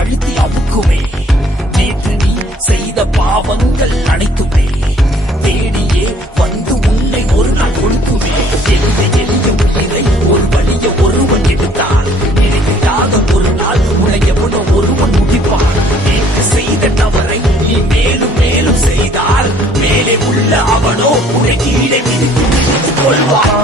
அழுத்தி அமுக்குமே. நேற்று நீ செய்த பாவங்கள் அனைத்துமே தேடியே வந்து உன்னை ஒரு நாள் கொளுத்துமே. எளிய எளிய உயிரை ஒரு வழிய ஒருவன் எடுத்தான். நினைக்காத ஒரு நாள் உன்னை எவனோ ஒருவன் முடிப்பான். நேற்று செய்த தவறை நீ மேலும் மேலும் செய்தால் மேலே உள்ள அவனோ உன்னை கீழே மிதித்து கொள்வான்.